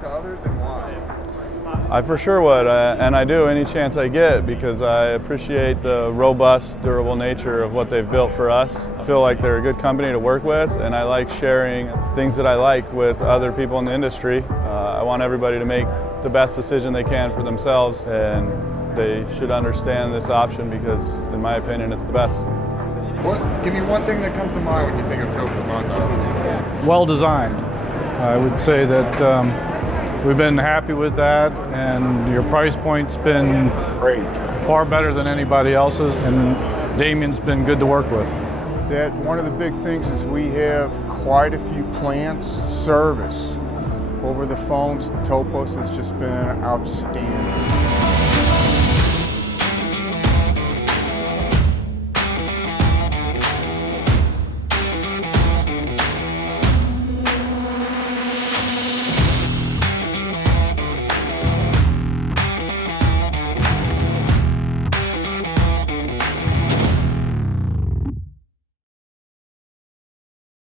to others, and why? I for sure would, and I do any chance I get, because I appreciate the robust, durable nature of what they've built for us. I feel like they're a good company to work with, and I like sharing things that I like with other people in the industry. I want everybody to make the best decision they can for themselves, and they should understand this option because, in my opinion, it's the best. Give me one thing that comes to mind when you think of Tokus Mondo. Well designed. I would say that we've been happy with that, and your price point's been Great. far better than anybody else's, and Damien's been good to work with. That one of the big things is we have quite a few plants. Service over the phones. Topos has just been outstanding.